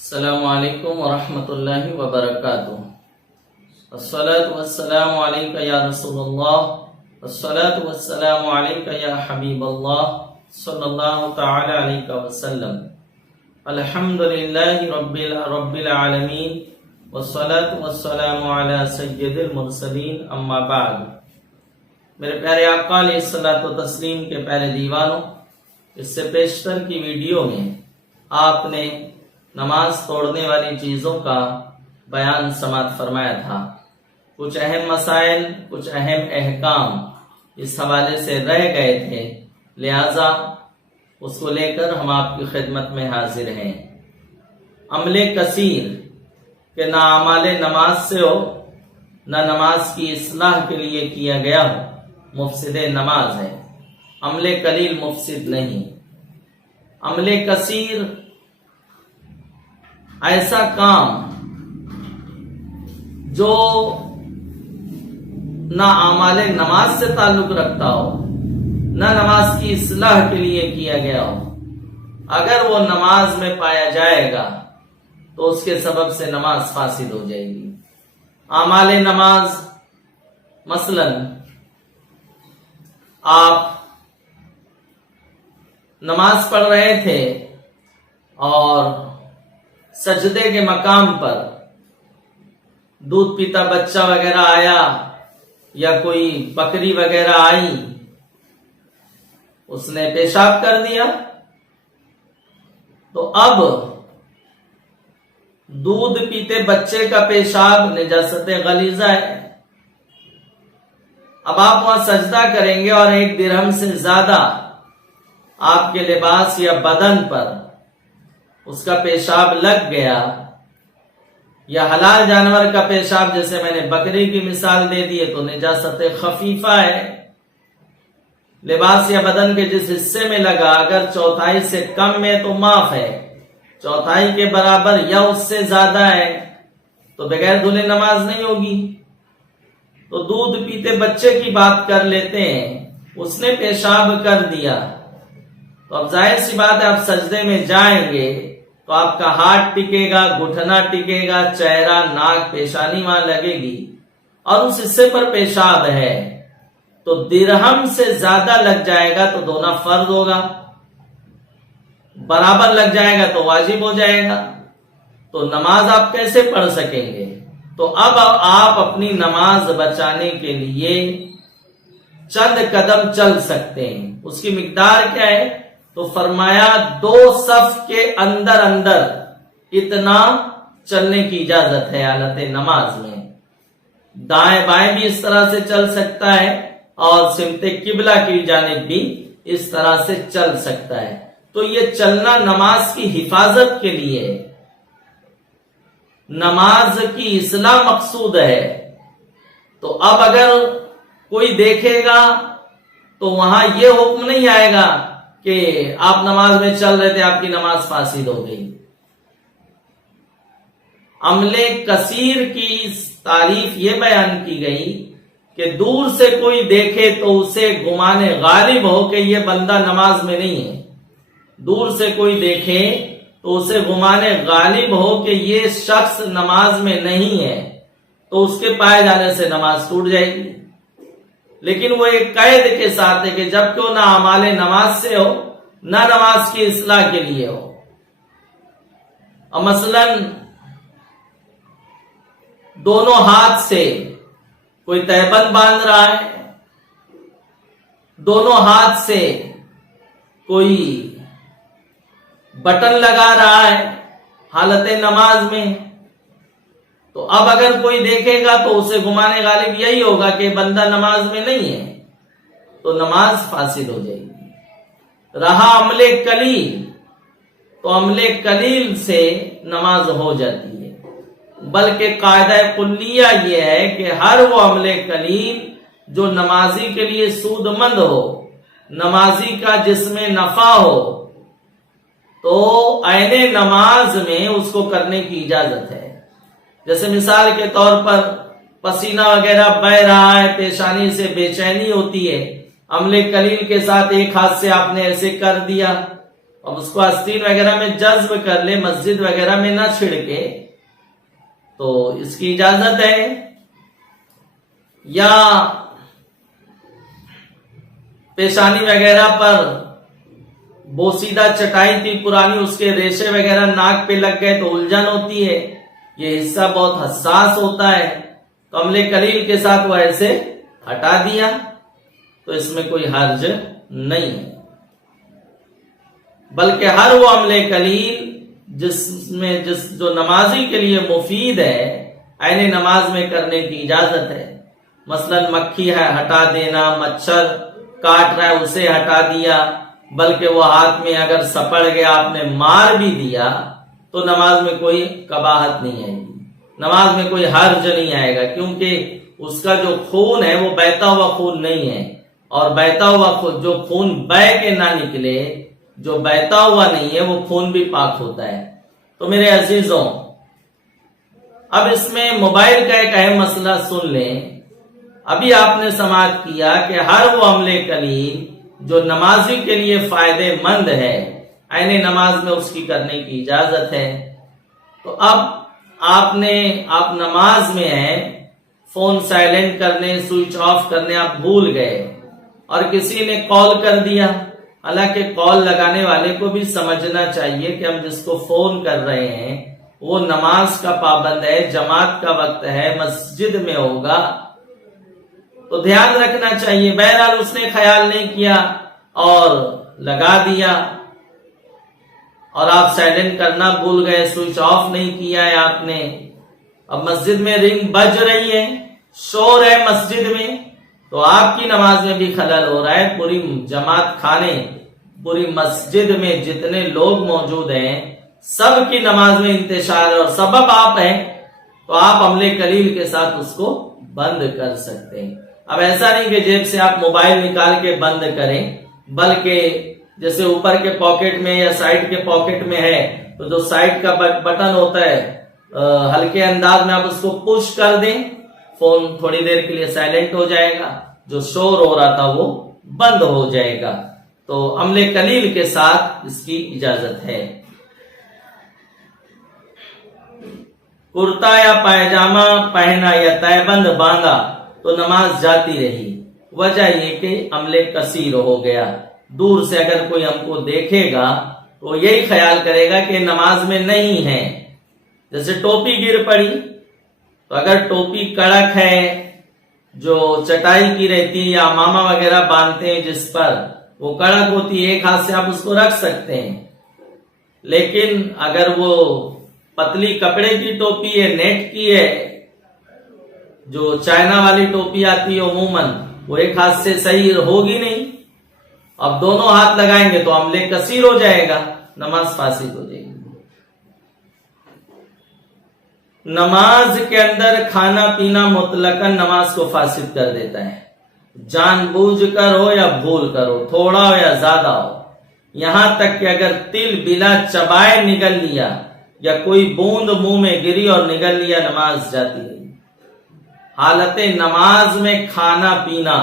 السلام علیکم ورحمۃ اللہ وبرکاتہ۔ الصلاۃ والسلام علیک یا رسول اللہ، الصلاۃ والسلام علیک یا حبیب اللہ صلی اللہ تعالی علیہ وسلم۔ الحمدللہ رب العالمین والصلاۃ والسلام علی سید المرسلین، اما بعد۔ میرے پیارے آقا علیہ الصلوۃ والتسلیم کے پیارے دیوانوں، اس سے پیشتر کی ویڈیو میں آپ نے نماز توڑنے والی چیزوں کا بیان سماعت فرمایا تھا۔ کچھ اہم مسائل، کچھ اہم احکام اس حوالے سے رہ گئے تھے، لہذا اس کو لے کر ہم آپ کی خدمت میں حاضر ہیں۔ عمل کثیر کہ نہ اعمال نماز سے ہو، نہ نماز کی اصلاح کے لیے کیا گیا ہو، مفسد نماز ہے۔ عمل قلیل مفسد نہیں۔ عمل کثیر ایسا کام جو نہ اعمال نماز سے تعلق رکھتا ہو، نہ نماز کی اصلاح کے لیے کیا گیا ہو، اگر وہ نماز میں پایا جائے گا تو اس کے سبب سے نماز فاسد ہو جائے گی۔ اعمال نماز، مثلا آپ نماز پڑھ رہے تھے اور سجدے کے مقام پر دودھ پیتا بچہ وغیرہ آیا یا کوئی بکری وغیرہ آئی، اس نے پیشاب کر دیا، تو اب دودھ پیتے بچے کا پیشاب نجاست غلیظہ ہے۔ اب آپ وہاں سجدہ کریں گے اور 1 درہم سے زیادہ آپ کے لباس یا بدن پر اس کا پیشاب لگ گیا، یا حلال جانور کا پیشاب، جیسے میں نے بکری کی مثال دے دی ہے، تو نجاست خفیفہ ہے۔ لباس یا بدن کے جس حصے میں لگا، اگر 1/4 سے کم ہے تو معاف ہے، 1/4 کے برابر یا اس سے زیادہ ہے تو بغیر دھلے نماز نہیں ہوگی۔ تو دودھ پیتے بچے کی بات کر لیتے ہیں، اس نے پیشاب کر دیا، تو اب ظاہر سی بات ہے آپ سجدے میں جائیں گے تو آپ کا ہاتھ ٹکے گا، گھٹنا ٹکے گا، چہرہ، ناک، پیشانی وہاں لگے گی، اور اس حصے پر پیشاب ہے تو درہم سے زیادہ لگ جائے گا تو دھونا فرض ہوگا، برابر لگ جائے گا تو واجب ہو جائے گا۔ تو نماز آپ کیسے پڑھ سکیں گے؟ تو اب آپ اپنی نماز بچانے کے لیے چند قدم چل سکتے ہیں۔ اس کی مقدار کیا ہے؟ تو فرمایا 2 صف کے اندر اتنا چلنے کی اجازت ہے حالت نماز میں۔ دائیں بائیں بھی اس طرح سے چل سکتا ہے اور سمت قبلہ کی جانب بھی اس طرح سے چل سکتا ہے۔ تو یہ چلنا نماز کی حفاظت کے لیے، نماز کی اصلاح مقصود ہے۔ تو اب اگر کوئی دیکھے گا تو وہاں یہ حکم نہیں آئے گا کہ آپ نماز میں چل رہے تھے، آپ کی نماز فاسد ہو گئی۔ عمل کثیر کی تعریف یہ بیان کی گئی کہ دور سے کوئی دیکھے تو اسے گمان غالب ہو کہ یہ بندہ نماز میں نہیں ہے۔ دور سے کوئی دیکھے تو اسے گمان غالب ہو کہ یہ شخص نماز میں نہیں ہے، تو اس کے پائے جانے سے نماز ٹوٹ جائے گی۔ لیکن وہ ایک قید کے ساتھ ہے کہ جب کہ نہ اعمال نماز سے ہو، نہ نماز کی اصلاح کے لیے ہو۔ اور مثلا دونوں ہاتھ سے کوئی تہبند باندھ رہا ہے، دونوں ہاتھ سے کوئی بٹن لگا رہا ہے حالت نماز میں، تو اب اگر کوئی دیکھے گا تو اسے گمان غالب یہی ہوگا کہ بندہ نماز میں نہیں ہے، تو نماز فاسد ہو جائے گی۔ رہا عمل قلیل، تو عمل قلیل سے نماز ہو جاتی ہے، بلکہ قاعدہ کلیہ یہ ہے کہ ہر وہ عمل قلیل جو نمازی کے لیے سود مند ہو، نمازی کا جس میں نفع ہو، تو عین نماز میں اس کو کرنے کی اجازت ہے۔ جیسے مثال کے طور پر پسینہ وغیرہ بہہ رہا ہے، پیشانی سے بے چینی ہوتی ہے، عمل قلیل کے ساتھ ایک ہاتھ سے آپ نے ایسے کر دیا اب اس کو آستین وغیرہ میں جذب کر لے، مسجد وغیرہ میں نہ چھڑکے، تو اس کی اجازت ہے۔ یا پیشانی وغیرہ پر بوسیدہ چٹائی تھی پرانی، اس کے ریشے وغیرہ ناک پہ لگ گئے تو الجھن ہوتی ہے، یہ حصہ بہت حساس ہوتا ہے، تو عمل کلیل کے ساتھ وہ ایسے ہٹا دیا تو اس میں کوئی حرج نہیں ہے، بلکہ ہر وہ عمل کلیل جس جو نمازی کے لیے مفید ہے عین نماز میں کرنے کی اجازت ہے۔ مثلا مکھی ہے ہٹا دینا، مچھر کاٹ رہا ہے اسے ہٹا دیا، بلکہ وہ ہاتھ میں اگر سپڑ گیا آپ نے مار بھی دیا تو نماز میں کوئی قباحت نہیں آئے گی، نماز میں کوئی حرج نہیں آئے گا، کیونکہ اس کا جو خون ہے وہ بہتا ہوا خون نہیں ہے، اور بہتا ہوا خون جو خون بہہ کے نہ نکلے، جو بہتا ہوا نہیں ہے وہ خون بھی پاک ہوتا ہے۔ تو میرے عزیزوں، اب اس میں موبائل کا ایک اہم مسئلہ سن لیں۔ ابھی آپ نے سماعت کیا کہ ہر وہ عمل کلیل جو نمازی کے لیے فائدے مند ہے عین نماز میں اس کی کرنے کی اجازت ہے۔ تو اب آپ نماز میں ہیں، فون سائلنٹ کرنے، سوئچ آف کرنے آپ بھول گئے اور کسی نے کال کر دیا، حالانکہ کال لگانے والے کو بھی سمجھنا چاہیے کہ ہم جس کو فون کر رہے ہیں وہ نماز کا پابند ہے، جماعت کا وقت ہے، مسجد میں ہوگا، تو دھیان رکھنا چاہیے۔ بہرحال اس نے خیال نہیں کیا اور لگا دیا، اور آپ سائلنٹ کرنا بھول گئے، سوئچ آف نہیں کیا ہے آپ نے۔ اب مسجد میں رنگ بج رہی ہے، شور ہے مسجد میں، تو آپ کی نماز میں بھی خلل ہو رہا ہے، پوری جماعت خانے، پوری مسجد میں جتنے لوگ موجود ہیں سب کی نماز میں انتشار ہے اور سبب آپ ہیں، تو آپ عمل قلیل کے ساتھ اس کو بند کر سکتے ہیں۔ اب ایسا نہیں کہ جیب سے آپ موبائل نکال کے بند کریں، بلکہ جیسے اوپر کے پاکٹ میں یا سائڈ کے پاکٹ میں ہے تو جو سائڈ کا بٹن ہوتا ہے ہلکے انداز میں آپ اس کو پش کر دیں، فون تھوڑی دیر کے لیے سائلنٹ ہو جائے گا، جو شور ہو رہا تھا وہ بند ہو جائے گا۔ تو عمل قلیل کے ساتھ اس کی اجازت ہے۔ کرتا یا پائجامہ پہنا یا تہبند باندھا تو نماز جاتی رہی، وجہ یہ کہ عمل کثیر ہو گیا۔ دور سے اگر کوئی ہم کو دیکھے گا تو یہی خیال کرے گا کہ نماز میں نہیں ہے۔ جیسے ٹوپی گر پڑی، تو اگر ٹوپی کڑک ہے جو چٹائی کی رہتی یا امامہ وغیرہ باندھتے ہیں جس پر وہ کڑک ہوتی ہے، ایک ہاتھ سے آپ اس کو رکھ سکتے ہیں، لیکن اگر وہ پتلی کپڑے کی ٹوپی ہے، نیٹ کی ہے، جو چائنا والی ٹوپی آتی ہے عموماً، وہ ایک ہاتھ سے صحیح ہوگی نہیں، اب دونوں ہاتھ لگائیں گے تو عمل کثیر ہو جائے گا، نماز فاسد ہو جائے گی۔ نماز کے اندر کھانا پینا مطلقاً نماز کو فاسد کر دیتا ہے، جان بوجھ کر ہو یا بھول کر ہو، تھوڑا ہو یا زیادہ ہو، یہاں تک کہ اگر تل بلا چبائے نگل لیا یا کوئی بوند منہ میں گری اور نگل لیا، نماز جاتی رہی۔ حالت نماز میں کھانا پینا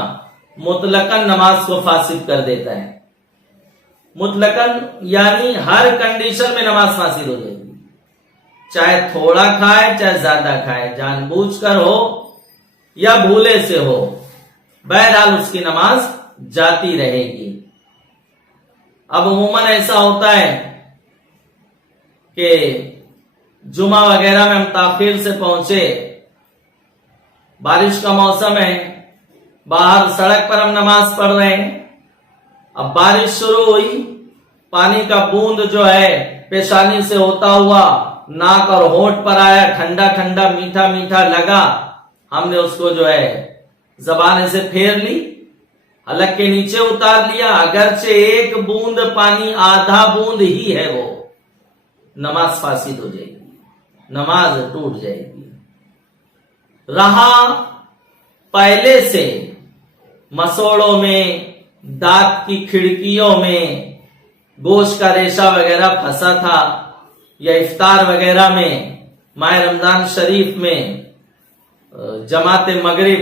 مطلقاً نماز کو فاسد کر دیتا ہے، مطلقاً یعنی ہر کنڈیشن میں نماز فاسد ہو جائے گی، چاہے تھوڑا کھائے چاہے زیادہ کھائے، جان بوجھ کر ہو یا بھولے سے ہو، بہرحال اس کی نماز جاتی رہے گی۔ اب عموماً ایسا ہوتا ہے کہ جمعہ وغیرہ میں ہم تاخیر سے پہنچے، بارش کا موسم ہے، باہر سڑک پر ہم نماز پڑھ رہے ہیں، اب بارش شروع ہوئی، پانی کا بوند جو ہے پیشانی سے ہوتا ہوا ناک اور ہونٹ پر آیا، ٹھنڈا ٹھنڈا میٹھا میٹھا لگا، ہم نے اس کو جو ہے زبان سے پھیر لی، حلق کے نیچے اتار لیا، اگرچہ ایک بوند پانی آدھا بوند ہی ہے، وہ نماز فاسد ہو جائے گی، نماز ٹوٹ جائے گی۔ رہا پہلے سے مسوڑوں میں، دانت کی کھڑکیوں میں گوشت کا ریشہ وغیرہ پھنسا تھا، یا افطار وغیرہ میں، ماہ رمضان شریف میں جماعت مغرب،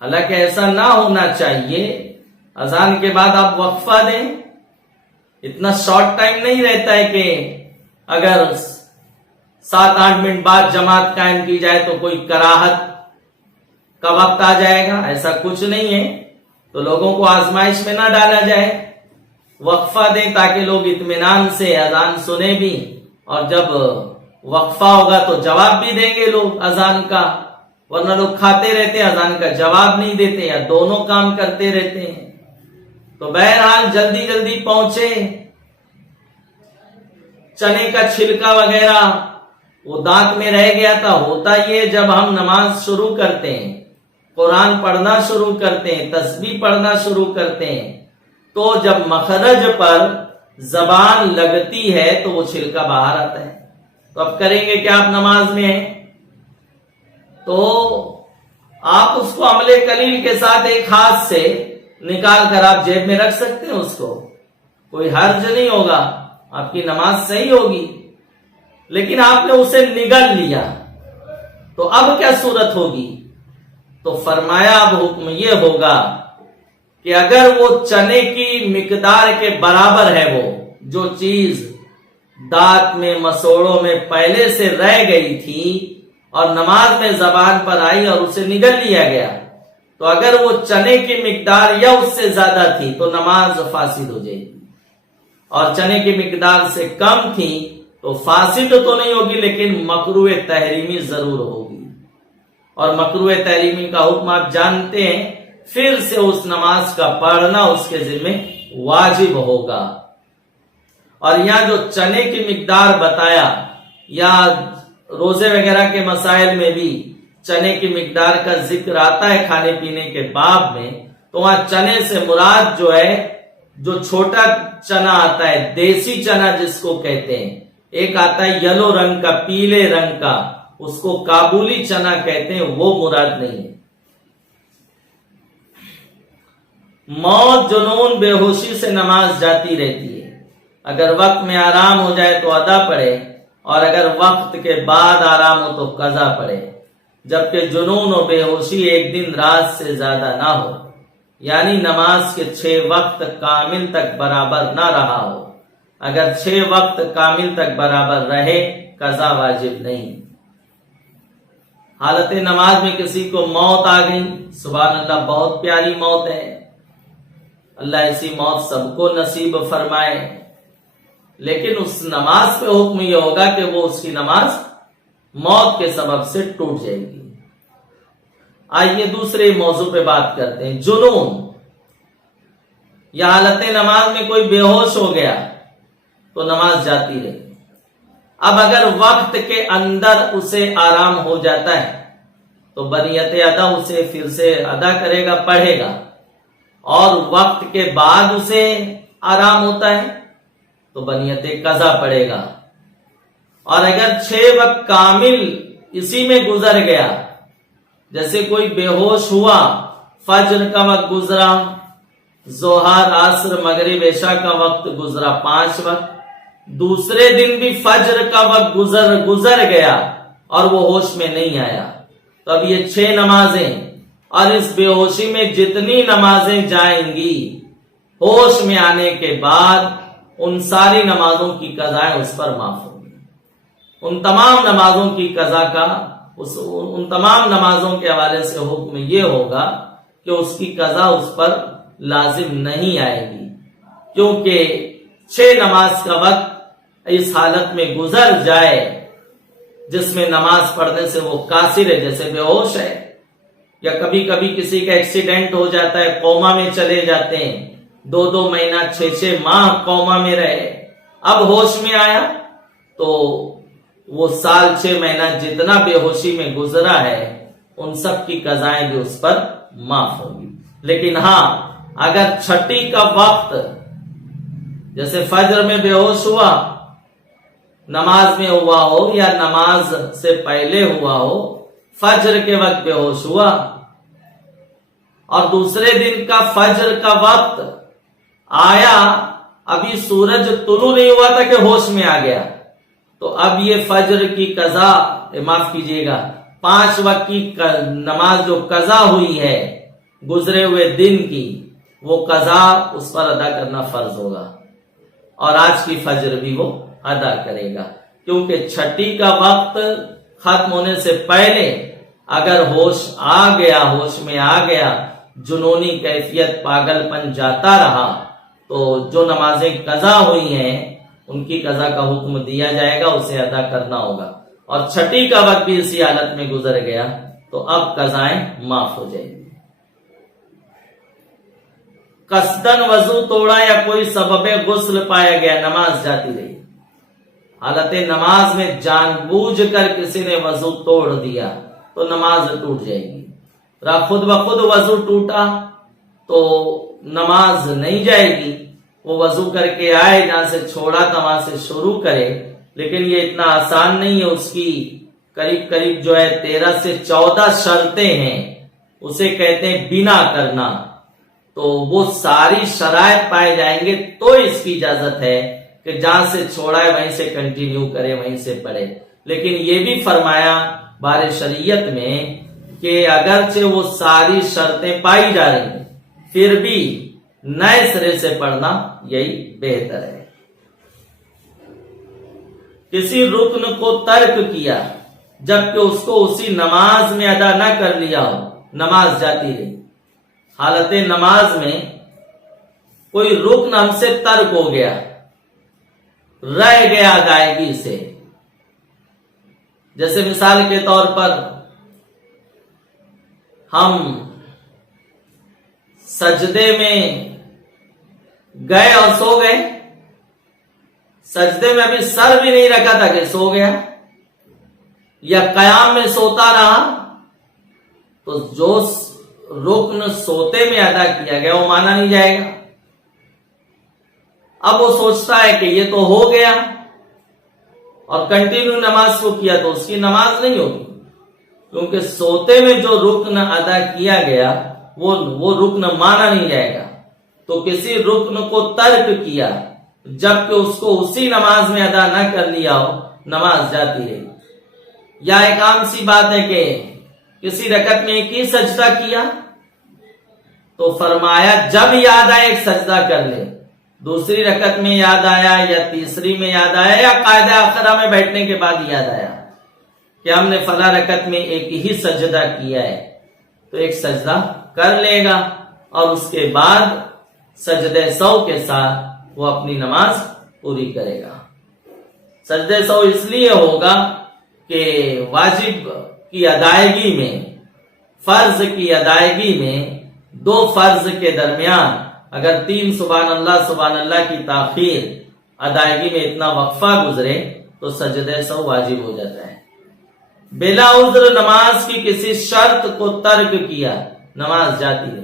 حالانکہ ایسا نہ ہونا چاہیے، اذان کے بعد آپ وقفہ دیں، اتنا شارٹ ٹائم نہیں رہتا ہے کہ اگر 7-8 منٹ بعد جماعت قائم کی جائے تو کوئی کراہت کا وقت آ جائے گا، ایسا کچھ نہیں ہے۔ تو لوگوں کو آزمائش میں نہ ڈالا جائے، وقفہ دیں تاکہ لوگ اطمینان سے اذان سنیں بھی، اور جب وقفہ ہوگا تو جواب بھی دیں گے لوگ اذان کا، ورنہ لوگ کھاتے رہتے اذان کا جواب نہیں دیتے یا دونوں کام کرتے رہتے ہیں۔ تو بہرحال جلدی جلدی پہنچے۔ چنے کا چھلکا وغیرہ وہ دانت میں رہ گیا تھا۔ ہوتا یہ جب ہم نماز شروع کرتے ہیں، قرآن پڑھنا شروع کرتے ہیں، تسبیح پڑھنا شروع کرتے ہیں، تو جب مخرج پر زبان لگتی ہے تو وہ چھلکا باہر آتا ہے۔ تو اب کریں گے کہ آپ نماز میں ہیں تو آپ اس کو عمل قلیل کے ساتھ ایک ہاتھ سے نکال کر آپ جیب میں رکھ سکتے ہیں، اس کو کوئی حرج نہیں ہوگا، آپ کی نماز صحیح ہوگی۔ لیکن آپ نے اسے نگل لیا تو اب کیا صورت ہوگی؟ تو فرمایا اب حکم یہ ہوگا کہ اگر وہ چنے کی مقدار کے برابر ہے، وہ جو چیز دانت میں مسوڑوں میں پہلے سے رہ گئی تھی اور نماز میں زبان پر آئی اور اسے نگل لیا گیا، تو اگر وہ چنے کی مقدار یا اس سے زیادہ تھی تو نماز فاسد ہو جائے گی، اور چنے کی مقدار سے کم تھی تو فاسد تو نہیں ہوگی لیکن مکروہ تحریمی ضرور ہوگی۔ اور مکروہ تحریمی کا حکم آپ جانتے ہیں، پھر سے اس نماز کا پڑھنا اس کے ذمہ واجب ہوگا۔ اور یہاں جو چنے کی مقدار بتایا، یا روزے وغیرہ کے مسائل میں بھی چنے کی مقدار کا ذکر آتا ہے کھانے پینے کے باب میں، تو وہاں چنے سے مراد جو ہے جو چھوٹا چنا آتا ہے، دیسی چنا جس کو کہتے ہیں، ایک آتا ہے یلو رنگ کا، پیلے رنگ کا، اس کو کابلی چنا کہتے ہیں، وہ مراد نہیں ہے۔ موت، جنون، بے ہوشی سے نماز جاتی رہتی ہے۔ اگر وقت میں آرام ہو جائے تو ادا پڑھے، اور اگر وقت کے بعد آرام ہو تو قضا پڑھے، جبکہ جنون و بے ہوشی ایک دن رات سے زیادہ نہ ہو، یعنی نماز کے 6 وقت کامل تک برابر نہ رہا ہو۔ اگر 6 وقت کامل تک برابر رہے قضا واجب نہیں۔ حالت نماز میں کسی کو موت آ گئی، سبحان اللہ، بہت پیاری موت ہے، اللہ ایسی موت سب کو نصیب فرمائے، لیکن اس نماز پہ حکم یہ ہوگا کہ وہ اس کی نماز موت کے سبب سے ٹوٹ جائے گی۔ آئیے دوسرے موضوع پہ بات کرتے ہیں، جنون۔ یا حالت نماز میں کوئی بے ہوش ہو گیا تو نماز جاتی رہی۔ اب اگر وقت کے اندر اسے آرام ہو جاتا ہے تو بنیت ادا اسے پھر سے ادا کرے گا، پڑھے گا، اور وقت کے بعد اسے آرام ہوتا ہے تو بنیت قضا پڑے گا۔ اور اگر 6 وقت کامل اسی میں گزر گیا، جیسے کوئی بے ہوش ہوا، فجر کا وقت گزرا، ظہر، عصر، مغرب، عشاء کا وقت گزرا، 5 وقت، دوسرے دن بھی فجر کا وقت گزر گیا اور وہ ہوش میں نہیں آیا، تو اب یہ 6 نمازیں، اور اس بے ہوشی میں جتنی نمازیں جائیں گی، ہوش میں آنے کے بعد ان ساری نمازوں کی قضائیں اس پر معاف ہوگی۔ ان تمام نمازوں کی قضا کا ان تمام نمازوں کے حوالے سے حکم یہ ہوگا کہ اس کی قضا اس پر لازم نہیں آئے گی، کیونکہ 6 نماز کا وقت اس حالت میں گزر جائے جس میں نماز پڑھنے سے وہ قاصر ہے، جیسے بے ہوش ہے، یا کبھی کبھی کسی کا ایکسیڈنٹ ہو جاتا ہے، کوما میں چلے جاتے ہیں، 2 مہینہ 6 ماہ کوما میں رہے، اب ہوش میں آیا تو وہ سال 6 مہینہ جتنا بے ہوشی میں گزرا ہے ان سب کی قضائیں بھی اس پر معاف ہوگی۔ لیکن ہاں، اگر چھٹی کا وقت، جیسے فجر میں بے ہوش ہوا، نماز میں ہوا ہو یا نماز سے پہلے ہوا ہو، فجر کے وقت بے ہوش ہوا، اور دوسرے دن کا فجر کا وقت آیا، ابھی سورج طلوع نہیں ہوا تھا کہ ہوش میں آ گیا، تو اب یہ فجر کی قضا، معاف کیجیے گا، 5 وقت کی نماز جو قضا ہوئی ہے گزرے ہوئے دن کی، وہ قضا اس پر ادا کرنا فرض ہوگا۔ اور آج کی فجر بھی وہ ادا کرے گا، کیونکہ چھٹی کا وقت ختم ہونے سے پہلے اگر ہوش میں آ گیا، جنونی کیفیت پاگل پن جاتا رہا تو جو نمازیں قضا ہوئی ہیں ان کی قضا کا حکم دیا جائے گا، اسے ادا کرنا ہوگا، اور چھٹی کا وقت بھی اسی حالت میں گزر گیا تو اب قضائیں معاف ہو جائیں گی۔ قصدن وضو توڑا یا کوئی سبب غسل پایا گیا، نماز جاتی رہی۔ حالت نماز میں جان بوجھ کر کسی نے وضو توڑ دیا تو نماز ٹوٹ جائے گی۔ خود بخود وضو ٹوٹا تو نماز نہیں جائے گی، وہ وضو کر کے آئے، جہاں سے چھوڑا تھا وہاں سے شروع کرے، لیکن یہ اتنا آسان نہیں ہے، اس کی قریب جو ہے 13 سے 14 شرطیں ہیں، اسے کہتے ہیں بنا کرنا، تو وہ ساری شرائط پائے جائیں گے تو اس کی اجازت ہے کہ جہاں سے چھوڑا ہے وہیں سے کنٹینیو کرے، وہیں سے پڑھے۔ لیکن یہ بھی فرمایا بار شریعت میں کہ اگرچہ وہ ساری شرطیں پائی جا رہی ہیں پھر بھی نئے سرے سے پڑھنا یہی بہتر ہے۔ کسی رکن کو ترک کیا جبکہ اس کو اسی نماز میں ادا نہ کر لیا ہو، نماز جاتی رہی۔ حالت نماز میں کوئی رکن ہم سے ترک ہو گیا، رہ گیا ادائیگی سے، جیسے مثال کے طور پر ہم سجدے میں گئے اور سو گئے، سجدے میں ابھی سر بھی نہیں رکھا تھا کہ سو گیا، یا قیام میں سوتا رہا، تو جو رکن سوتے میں ادا کیا گیا وہ مانا نہیں جائے گا۔ اب وہ سوچتا ہے کہ یہ تو ہو گیا اور کنٹینیو نماز کو کیا تو اس کی نماز نہیں ہوگی، کیونکہ سوتے میں جو رکن ادا کیا گیا وہ رکن مانا نہیں جائے گا۔ تو کسی رکن کو ترک کیا جبکہ اس کو اسی نماز میں ادا نہ کر لیا ہو، نماز جاتی رہی۔ یا ایک عام سی بات ہے کہ کسی رکعت میں ایک ہی سجدہ کیا تو فرمایا جب یاد آئے ایک سجدہ کر لے، دوسری رکعت میں یاد آیا یا تیسری میں یاد آیا یا قاعدہ آخرہ میں بیٹھنے کے بعد یاد آیا کہ ہم نے فلاں رکعت میں ایک ہی سجدہ کیا ہے، تو ایک سجدہ کر لے گا اور اس کے بعد سجدہ سہو کے ساتھ وہ اپنی نماز پوری کرے گا۔ سجدہ سہو اس لیے ہوگا کہ واجب کی ادائیگی میں، فرض کی ادائیگی میں دو فرض کے درمیان اگر 3 سبحان اللہ کی تاخیر ادائیگی میں اتنا وقفہ گزرے تو سجدہ سہو واجب ہو جاتا ہے۔ بلا عذر نماز کی کسی شرط کو ترک کیا، نماز جاتی ہے۔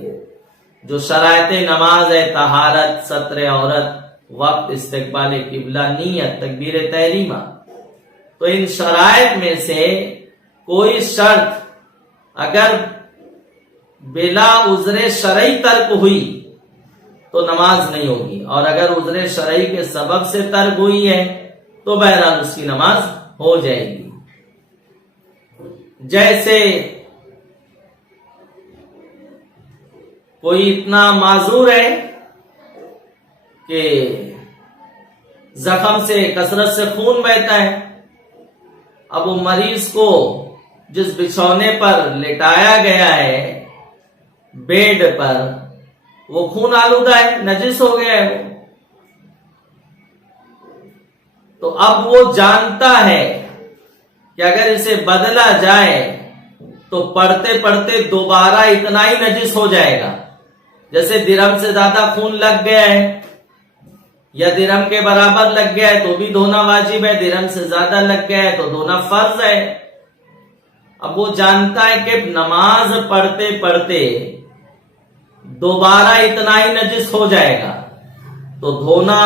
جو شرائط نماز ہے، طہارت، ستر عورت، وقت، استقبال قبلہ، نیت، تکبیر تحریمہ، تو ان شرائط میں سے کوئی شرط اگر بلا عذر شرعی ترک ہوئی تو نماز نہیں ہوگی، اور اگر عذر شرعی کے سبب سے ترک ہوئی ہے تو بہرحال اس کی نماز ہو جائے گی۔ جیسے کوئی اتنا معذور ہے کہ زخم سے کثرت سے خون بہتا ہے، اب وہ مریض کو جس بچھونے پر لٹایا گیا ہے بیڈ پر وہ خون آلودہ ہے، نجس ہو گیا ہے وہ، تو اب وہ جانتا ہے کہ اگر اسے بدلا جائے تو پڑھتے پڑھتے دوبارہ اتنا ہی نجس ہو جائے گا، جیسے درہم سے زیادہ خون لگ گیا ہے یا درہم کے برابر لگ گیا ہے تو بھی دھونا واجب ہے، درہم سے زیادہ لگ گیا ہے تو دھونا فرض ہے۔ اب وہ جانتا ہے کہ نماز پڑھتے پڑھتے دوبارہ اتنا ہی نجس ہو جائے گا تو دھونا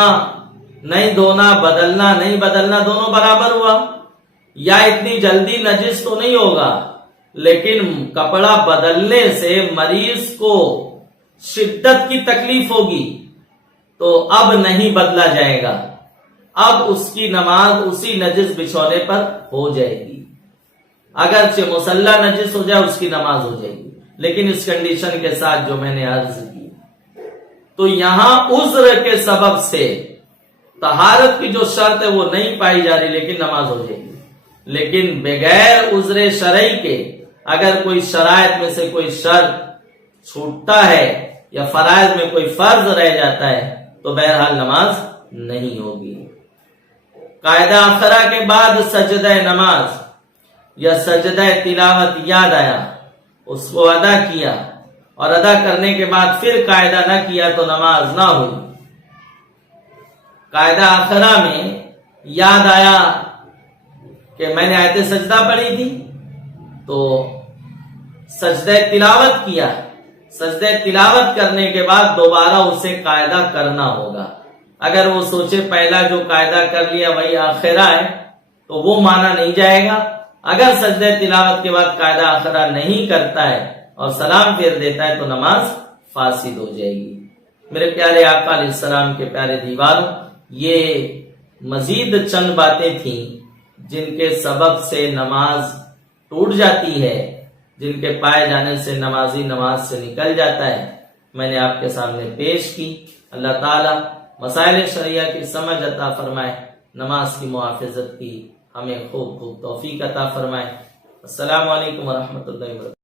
نہیں دھونا، بدلنا نہیں بدلنا، دونوں برابر ہوا، یا اتنی جلدی نجس تو نہیں ہوگا لیکن کپڑا بدلنے سے مریض کو شدت کی تکلیف ہوگی تو اب نہیں بدلا جائے گا، اب اس کی نماز اسی نجس بچھونے پر ہو جائے گی۔ اگرچہ مصلی نجس ہو جائے اس کی نماز ہو جائے گی، لیکن اس کنڈیشن کے ساتھ جو میں نے عرض کی۔ تو یہاں عذر کے سبب سے طہارت کی جو شرط ہے وہ نہیں پائی جا رہی لیکن نماز ہو جائے گی. لیکن بغیر عذر شرعی کے اگر کوئی شرائط میں سے کوئی شرط چھوٹتا ہے یا فرائض میں کوئی فرض رہ جاتا ہے تو بہرحال نماز نہیں ہوگی. قاعدہ آخرہ کے بعد سجدہ نماز یا سجدہ تلاوت یاد آیا، اس کو ادا کیا اور ادا کرنے کے بعد پھر قاعدہ نہ کیا تو نماز نہ ہوئی. قاعدہ آخرہ میں یاد آیا کہ میں نے آیت سجدہ پڑھی تھی تو سجدہ تلاوت کیا، سجدہ تلاوت کرنے کے بعد دوبارہ اسے قاعدہ کرنا ہوگا. اگر وہ سوچے پہلا جو قاعدہ کر لیا وہی آخرہ ہے تو وہ مانا نہیں جائے گا. اگر سجدہ تلاوت کے بعد قاعدہ آخرہ نہیں کرتا ہے اور سلام پھیر دیتا ہے تو نماز فاسد ہو جائے گی. میرے پیارے آقا علیہ السلام کے پیارے دیوانوں، یہ مزید چند باتیں تھیں جن کے سبب سے نماز ٹوٹ جاتی ہے، جن کے پائے جانے سے نمازی نماز سے نکل جاتا ہے، میں نے آپ کے سامنے پیش کی. اللہ تعالی مسائل شرعیہ کی سمجھ عطا فرمائے، نماز کی محافظت کی ہمیں خوب توفیق عطا فرمائے. السلام علیکم ورحمۃ اللہ وبرکاتہ.